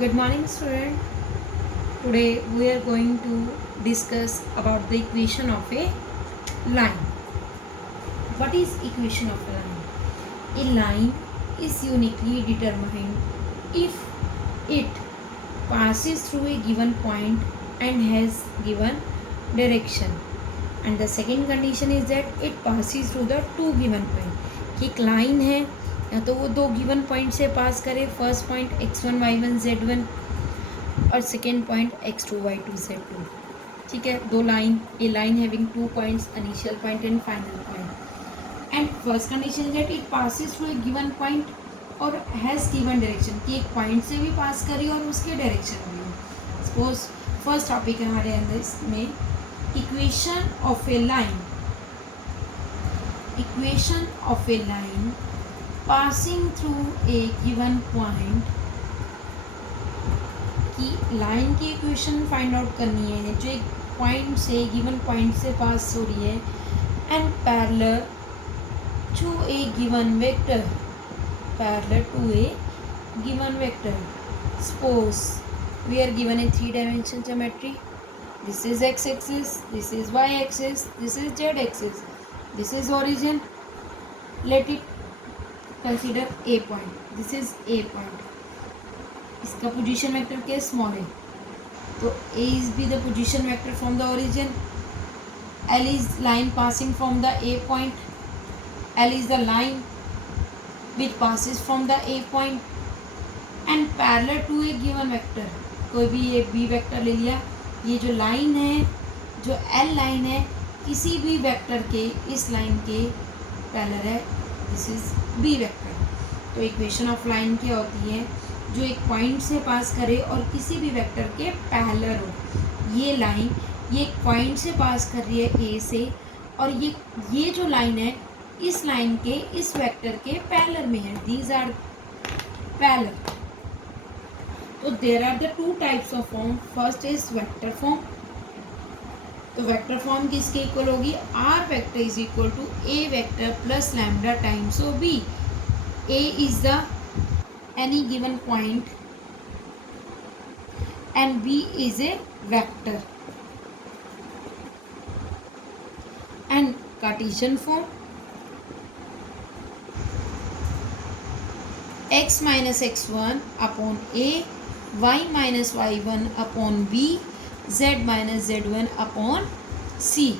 Good morning, student. Today we are going to discuss about the equation of a line. What is equation of a line? A line is uniquely determined if it passes through a given point and has given direction. And the second condition is that it passes through the two given point. कि एक line है या तो वो दो given point से पास करे. First point x1 y1 z1 और second point x2 y2 z2. ठीक है, दो line, A line having two points, initial point and final point. And first condition is that it passes through a given point और has given direction, कि एक point से भी पास करी और उसके डायरेक्शन भी. सपोज फर्स्ट टॉपिक है हमारे अंदर इसमें equation of A line. Equation of A line passing through a given point, कि लाइन की इक्वेशन फाइंड आउट करनी है जो एक पॉइंट से, गिवन पॉइंट से पास हो रही है, and parallel to a given vector. Parallel to a given vector. Suppose we are given a 3 dimension geometry. This is x axis, this is y axis, this is z axis, this is origin. Let it consider a point. This is a point. इसका position vector क्या है? Small है. तो a is be the position vector from the origin. L is line passing from the a point. L is the line which passes from the a point and parallel to a given vector. कोई भी एक b vector ले लिया. ये जो line है, जो L line है, किसी भी वेक्टर के इस लाइन के पैरेलल है. This is b vector. तो इक्वेशन ऑफ लाइन क्या होती है? जो एक पॉइंट से पास करे और किसी भी वेक्टर के पैरेलल हो. ये लाइन, ये एक पॉइंट से पास कर रही है ए से, और ये जो लाइन है इस लाइन के इस वेक्टर के पैरेलल में है. These are parallel. तो there are the two types of form. First is vector form. तो वेक्टर फॉर्म किसके इक्वल होगी? R vector is equal to A vector plus lambda times of b. A is the any given point and b is a vector. And Cartesian form, x minus x1 upon a, y minus y1 upon b, z minus z1 upon c.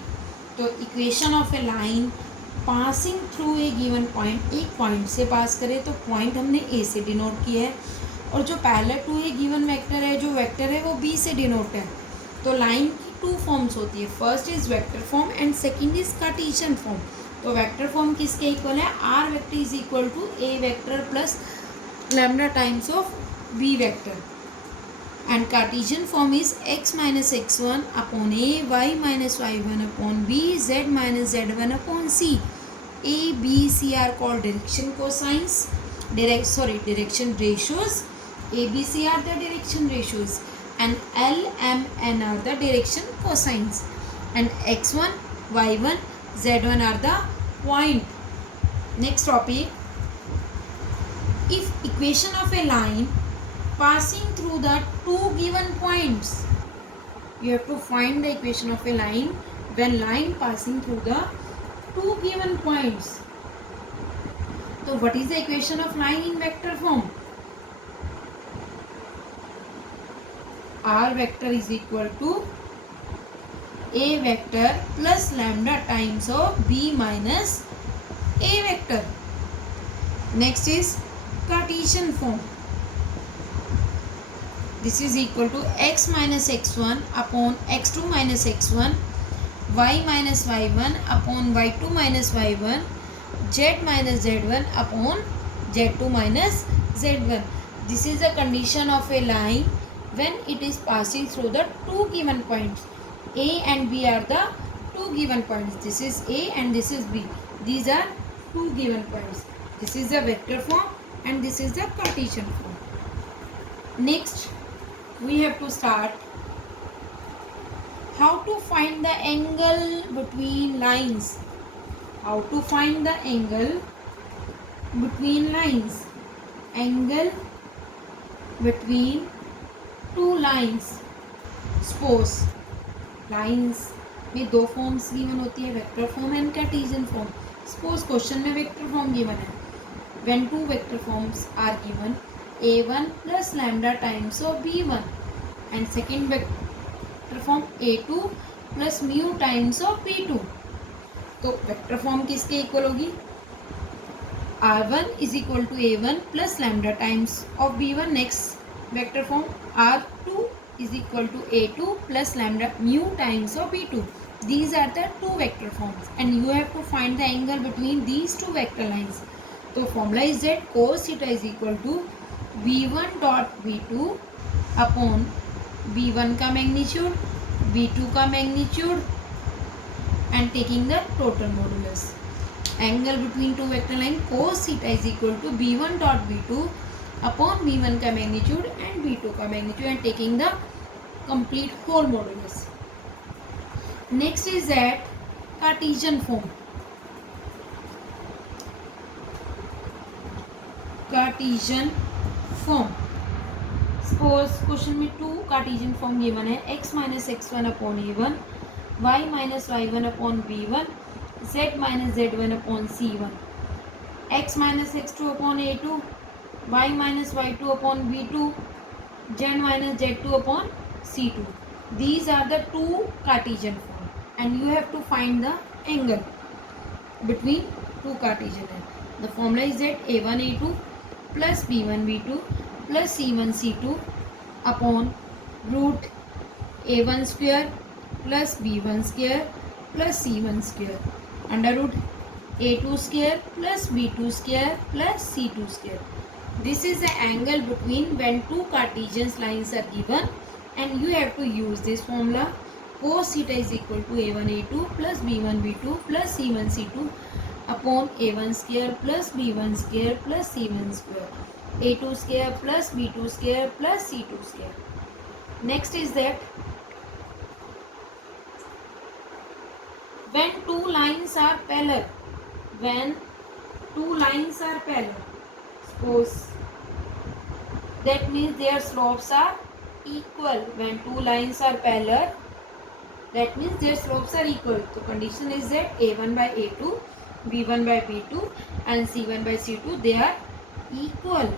तो equation of A line passing through a given point, एक point से पास करे तो point हमने ए से denote किया है, और जो parallel to a given vector है, जो वेक्टर है वो बी से डिनोट है. तो लाइन की टू फॉर्म्स होती है. First is vector form and second is Cartesian form. तो वेक्टर फॉर्म किसके इक्वल है? R vector is equal to A vector plus lambda times of B vector. And Cartesian form is x minus x1 upon a, y minus y1 upon b, z minus z1 upon c. A, B, C are called direction cosines. Direction ratios. A, B, C are the direction ratios, and L, M, N are the direction cosines. And x1, y1, z1 are the point. Next topic. If equation of a line passing through the two given points, you have to find the equation of a line when line passing through the two given points. So what is the equation of line in vector form? R vector is equal to a vector plus lambda times of b minus a vector. Next is Cartesian form. This is equal to x minus x1 upon x2 minus x1, y minus y1 upon y2 minus y1, z minus z1 upon z2 minus z1. This is the condition of a line when it is passing through the two given points. A and B are the two given points. This is A and this is B. These are two given points. This is the vector form and this is the Cartesian form. Next, we have to start how to find the angle between lines. How to find the angle between lines. Angle between two lines, suppose lines में दो forms given होती है, vector form and Cartesian form. Suppose question में vector form given है. When two vector forms are given, a1 plus lambda times of b1 and second vector form a2 plus mu times of b2. तो vector form किसके equal होगी? r1 is equal to a1 plus lambda times of b1. Next vector form r2 is equal to a2 plus lambda mu times of b2. These are the two vector forms and you have to find the angle between these two vector lines. So formula is that cos theta is equal to v1 dot v2 upon v1 का magnitude, v2 का magnitude and taking the total modulus. Angle between two vector line cos theta is equal to v1 dot v2 upon v1 का magnitude and v2 का magnitude and taking the complete whole modulus. Next is that Cartesian form. Cartesian form, suppose question में two Cartesian form given है. x minus x1 upon a1, y minus y1 upon b1, z minus z1 upon c1, x minus x2 upon a2, y minus y2 upon b2, z minus z2 upon c2. These are the two Cartesian form and you have to find the angle between two Cartesian. The formula is that a1 a2 plus b1 b2 plus c1 c2 upon root a1 square plus b1 square plus c1 square under root a2 square plus b2 square plus c2 square. This is the angle between when two Cartesian lines are given and you have to use this formula. Cos theta is equal to a1 a2 plus b1 b2 plus c1 c2 upon a1 square plus b1 square plus c1 square, a2 square plus b2 square plus c2 square. Next is that when two lines are parallel, when two lines are parallel, suppose that means their slopes are equal. When two lines are parallel, that means their slopes are equal. So condition is that a1 by a2, b1 by b2 and c1 by c2 they are equal.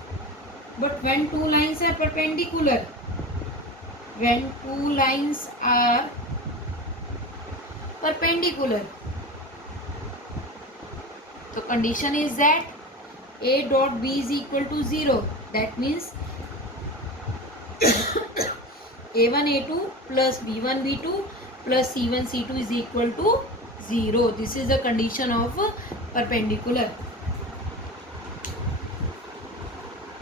But when two lines are perpendicular, when two lines are perpendicular, the condition is that a dot b is equal to 0. That means a1 a2 plus b1 b2 plus c1 c2 is equal to 0. This is the condition of perpendicular.